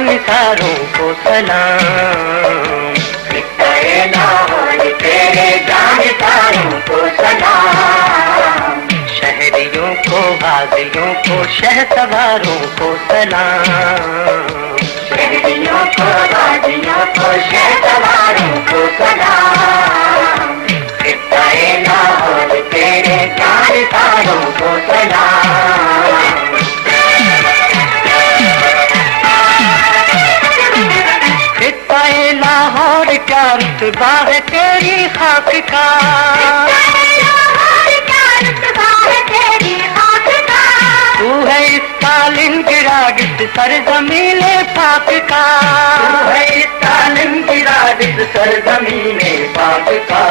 जानिसारों को सलाम। खित्ते लाहौर तेरे जानिसारों को सलाम। शहरियों को, गाजियों को, शहसवारों को सलाम। शहरियों को, गाजियों को, शहसवारों को सलाम। खित्ते लाहौर तेरे जानिसारों को सलाम। खित्ते लाहौर क्या रुतबा है तेरी खाक का। तू है इस तालिम गिरागित सरजमीने पाक का। तू है इस तालिम गिरागित सरजमीने पाक का।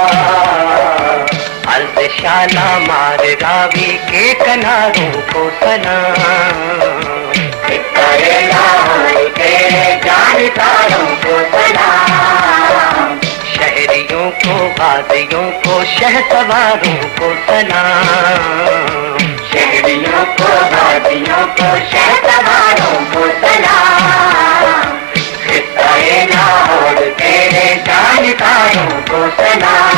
अर्ज़शाला मार रावी के किनारों को सलाम। खित्ते लाहौर तेरे जानिसारों को सलाम। शहरियों को, गाजियों को, शहसवारों को सलाम। शहरियों को, गाजियों को, शहसवारों को सलाम। खित्ते लाहौर तेरे जानिसारों को सलाम।